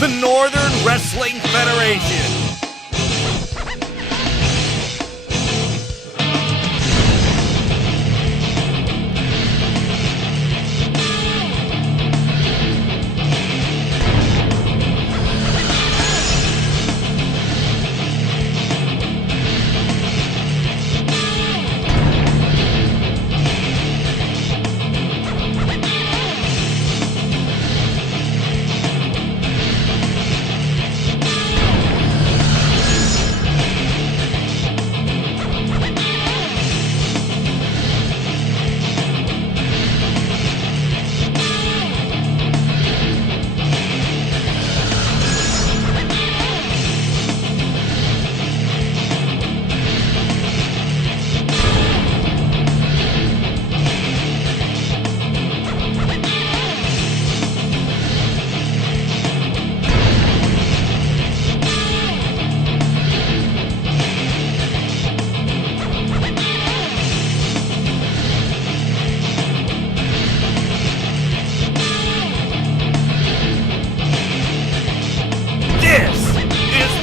the Northern Wrestling Federation.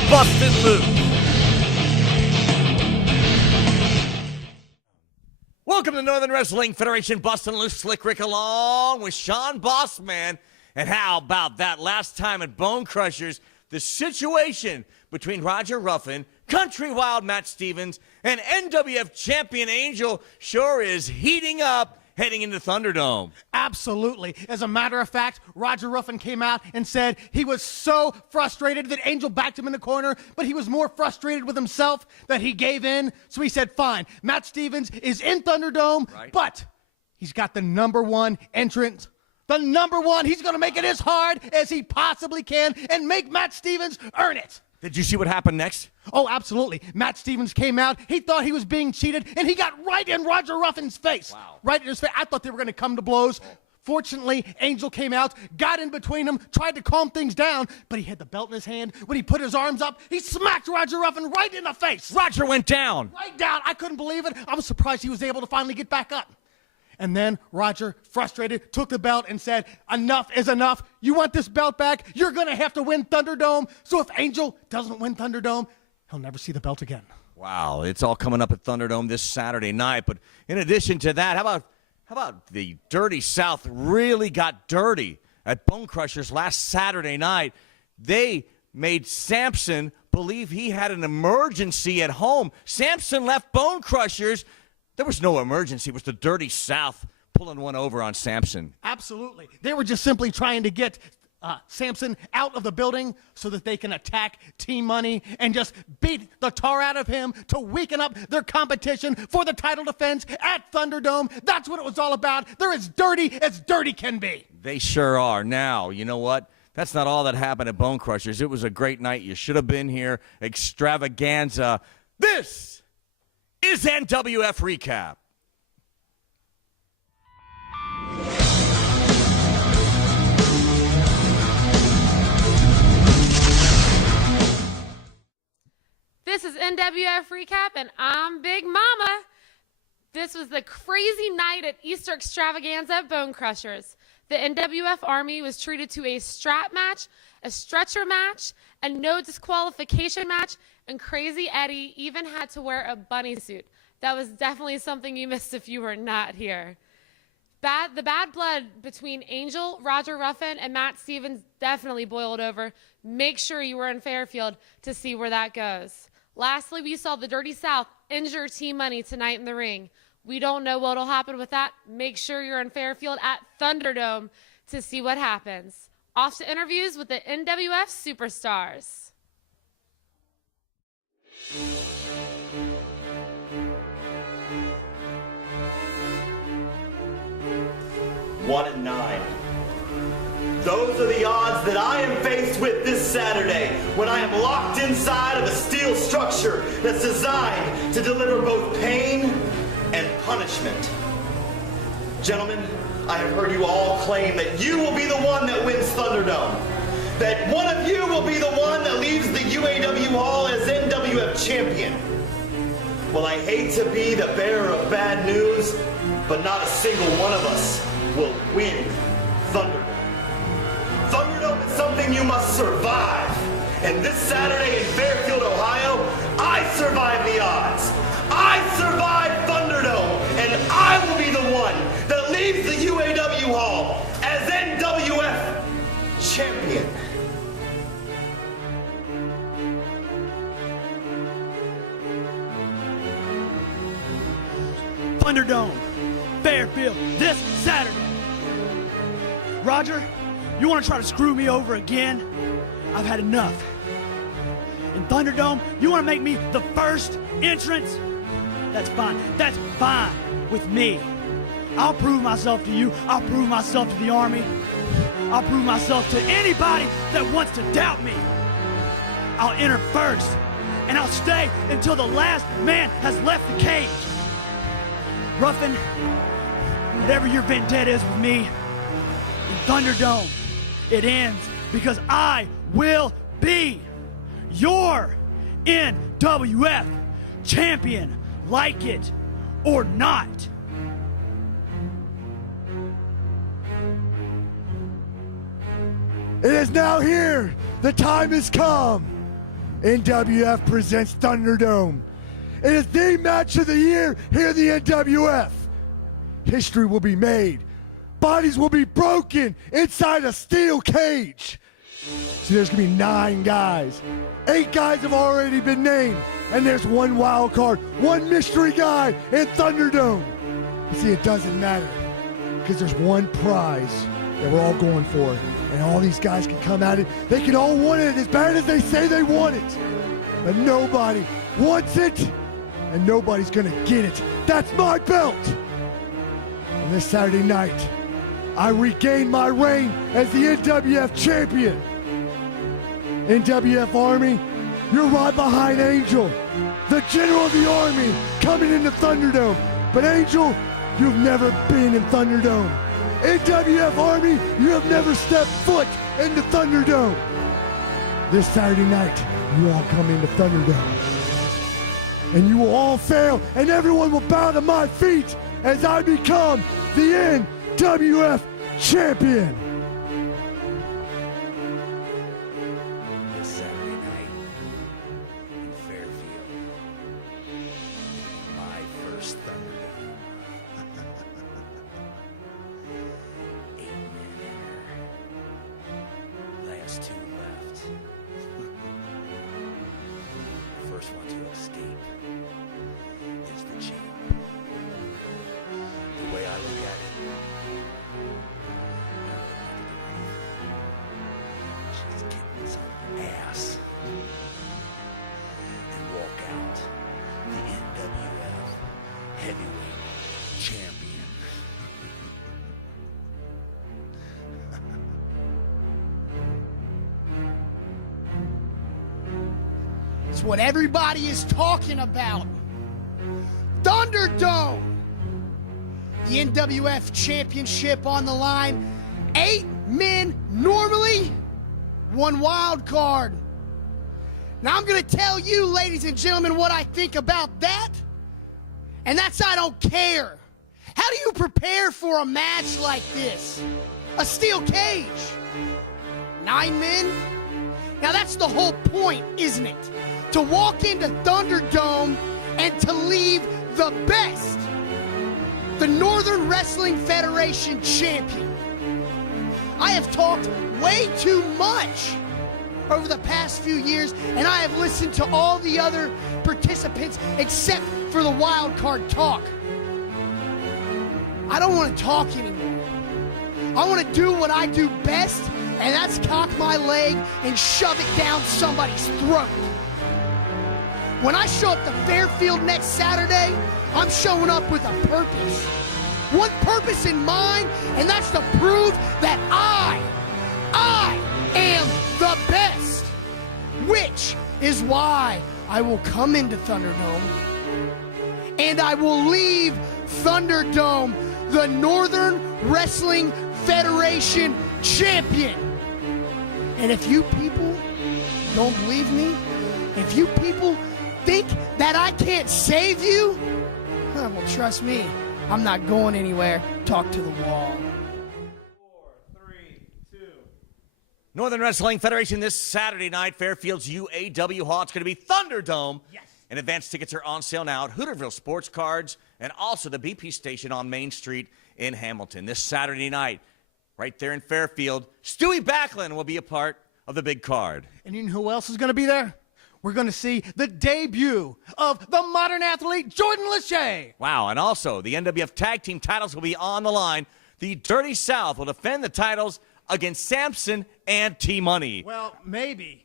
Bustin Loose. Welcome to Northern Wrestling Federation. Bustin Loose, Slick Rick along with Sean Bossman. And how about that last time at Bone Crushers, the situation between Roger Ruffin, Country Wild Matt Stevens, and NWF Champion Angel sure is heating up heading into Thunderdome. Absolutely. As a matter of fact, Roger Ruffin came out and said he was so frustrated that Angel backed him in the corner, but he was more frustrated with himself that he gave in. So he said, fine, Matt Stevens is in Thunderdome, but he's got the #1 entrant. The #1. He's going to make it as hard as he possibly can and make Matt Stevens earn it. Did you see what happened next? Oh, absolutely. Matt Stevens came out. He thought he was being cheated, and he got right in Roger Ruffin's face. Wow. Right in his face. I thought they were going to come to blows. Fortunately, Angel came out, got in between them, tried to calm things down, but he had the belt in his hand. When he put his arms up, he smacked Roger Ruffin right in the face. Roger went down. Right down. I couldn't believe it. I was surprised he was able to finally get back up. And then Roger, frustrated, took the belt and said, enough is enough. You want this belt back? You're going to have to win Thunderdome. So if Angel doesn't win Thunderdome, he'll never see the belt again. Wow, it's all coming up at Thunderdome this Saturday night. But in addition to that, how about the Dirty South really got dirty at Bone Crushers last Saturday night? They made Samson believe he had an emergency at home. Samson left Bone Crushers. There was no emergency. It was the Dirty South pulling one over on Samson. Absolutely. They were just simply trying to get Samson out of the building so that they can attack Team Money and just beat the tar out of him to weaken up their competition for the title defense at Thunderdome. That's what it was all about. They're as dirty can be. They sure are. Now, you know what? That's not all that happened at Bone Crushers. It was a great night. You should have been here. Extravaganza. This is NWF Recap. This is NWF Recap, and I'm Big Mama. This was the crazy night at Easter Extravaganza at Bone Crushers. The NWF Army was treated to a strap match, a stretcher match, a no disqualification match, and Crazy Eddie even had to wear a bunny suit. That was definitely something you missed if you were not here. The bad blood between Angel, Roger Ruffin, and Matt Stevens definitely boiled over. Make sure you were in Fairfield to see where that goes. Lastly, we saw the Dirty South injure Team Money tonight in the ring. We don't know what will happen with that. Make sure you're in Fairfield at Thunderdome to see what happens. Off to interviews with the NWF Superstars. One and 9. Those are the odds that I am faced with this Saturday when I am locked inside of a steel structure that's designed to deliver both pain and punishment. Gentlemen, I have heard you all claim that you will be the one that wins Thunderdome. That one of you will be the one that leaves the UAW Hall as NWF champion. Well, I hate to be the bearer of bad news, but not a single one of us will win Thunderdome. Thunderdome is something you must survive. And this Saturday in Fairfield, Ohio, I survive the odds. I survive Thunderdome, and I will be the one that leaves the UAW Hall as NWF champion. Thunderdome, Fairfield, this Saturday. Roger, you want to try to screw me over again? I've had enough. In Thunderdome, you want to make me the first entrance? That's fine. That's fine with me. I'll prove myself to you. I'll prove myself to the Army. I'll prove myself to anybody that wants to doubt me. I'll enter first, and I'll stay until the last man has left the cage. Ruffin, whatever your vendetta is with me, in Thunderdome, it ends because I will be your NWF champion, like it or not. It is now here. The time has come. NWF presents Thunderdome. It is the match of the year here in the NWF. History will be made. Bodies will be broken inside a steel cage. So there's going to be 9 guys. 8 guys have already been named. And there's 1 wild card, 1 mystery guy in Thunderdome. You see, it doesn't matter. Because there's 1 prize that we're all going for. And all these guys can come at it. They can all want it as bad as they say they want it. But nobody wants it. And nobody's going to get it. That's my belt. And this Saturday night, I regain my reign as the NWF champion. NWF Army, you're right behind Angel, the general of the Army, coming into Thunderdome. But Angel, you've never been in Thunderdome. NWF Army, you have never stepped foot into Thunderdome. This Saturday night, you all come into Thunderdome. And you will all fail, and everyone will bow to my feet as I become the NWF champion. This Saturday night in Fairfield, my first Thunderdome. 8 men enter. Last 2 left. The first one to escape is the champ. The way I look at it, just kick some ass and walk out the NWF heavyweight champion. It's what everybody is talking about. Thunderdome. The NWF championship on the line. 8 men normally, 1 wild card. Now I'm going to tell you, ladies and gentlemen, what I think about that. And that's I don't care. How do you prepare for a match like this? A steel cage. 9 men? Now that's the whole point, isn't it? To walk into Thunderdome and to leave the best. The Northern Wrestling Federation champion. I have talked way too much over the past few years, and I have listened to all the other participants except for the wild card talk. I don't want to talk anymore. I want to do what I do best, and that's cock my leg and shove it down somebody's throat. When I show up to Fairfield next Saturday, I'm showing up with a purpose. One purpose in mind, and that's to prove that I am the best. Which is why I will come into Thunderdome, and I will leave Thunderdome the Northern Wrestling Federation champion. And if you people don't believe me, if you people think that I can't save you, well, trust me, I'm not going anywhere. Talk to the wall. 4, 3, 2. Northern Wrestling Federation this Saturday night, Fairfield's UAW Hall. It's going to be Thunderdome. Yes. And advance tickets are on sale now at Hooterville Sports Cards and also the BP station on Main Street in Hamilton. This Saturday night, right there in Fairfield, Stewie Backlund will be a part of the big card. And you know who else is going to be there? We're going to see the debut of the modern athlete, Jordan Lachey. Wow, and also the NWF Tag Team titles will be on the line. The Dirty South will defend the titles against Samson and T-Money. Well, maybe.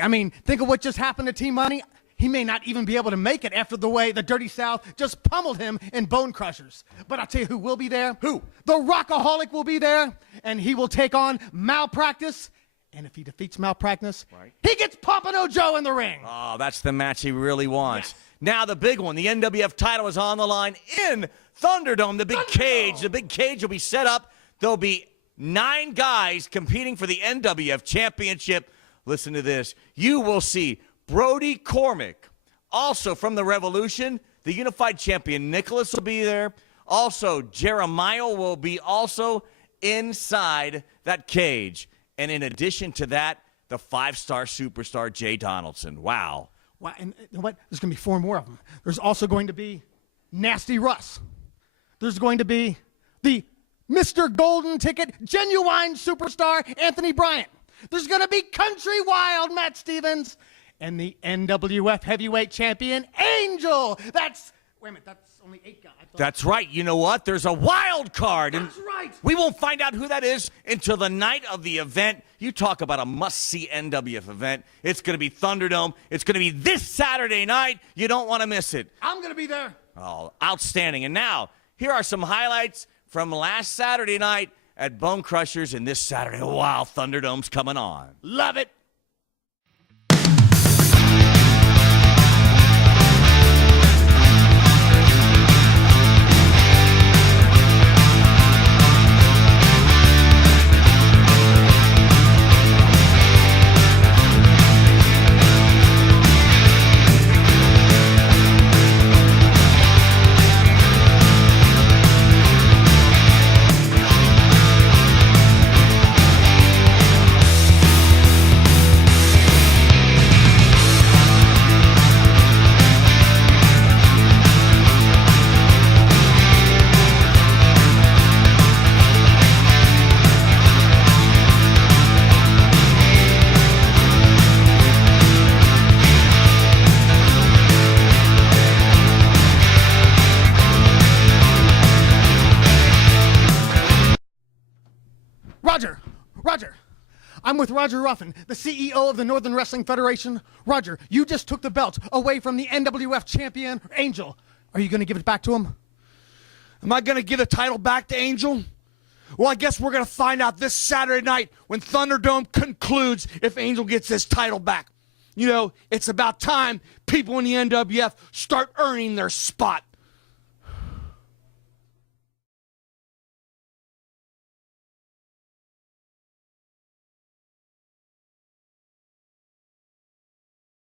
I mean, think of what just happened to T-Money. He may not even be able to make it after the way the Dirty South just pummeled him in Bone Crushers. But I'll tell you who will be there. Who? The Rockaholic will be there, and he will take on Malpractice. And if he defeats Malpractice, he gets Pompano Joe in the ring. Oh, that's the match he really wants. Yes. Now the big one, the NWF title is on the line in Thunderdome, the big cage. The big cage will be set up. There'll be 9 guys competing for the NWF Championship. Listen to this. You will see Brody Cormick, also from the Revolution. The Unified Champion Nicholas will be there. Also, Jeremiah will be also inside that cage. And in addition to that, the 5-star superstar Jay Donaldson. Wow. Wow, and you know what? There's going to be 4 more of them. There's also going to be Nasty Russ. There's going to be the Mr. Golden Ticket genuine superstar Anthony Bryant. There's going to be Country Wild Matt Stevens. And the NWF Heavyweight Champion Angel. Wait a minute, that's only 8 guys. That's right. You know what? There's a wild card. And That's right. we won't find out who that is until the night of the event. You talk about a must-see NWF event. It's going to be Thunderdome. It's going to be this Saturday night. You don't want to miss it. I'm going to be there. Oh, outstanding. And now, here are some highlights from last Saturday night at Bone Crushers and this Saturday. Wow, Thunderdome's coming on. Love it. Roger, I'm with Roger Ruffin, the CEO of the Northern Wrestling Federation. Roger, you just took the belt away from the NWF champion, Angel. Are you going to give it back to him? Am I going to give the title back to Angel? Well, I guess we're going to find out this Saturday night when Thunderdome concludes if Angel gets his title back. You know, it's about time people in the NWF start earning their spot.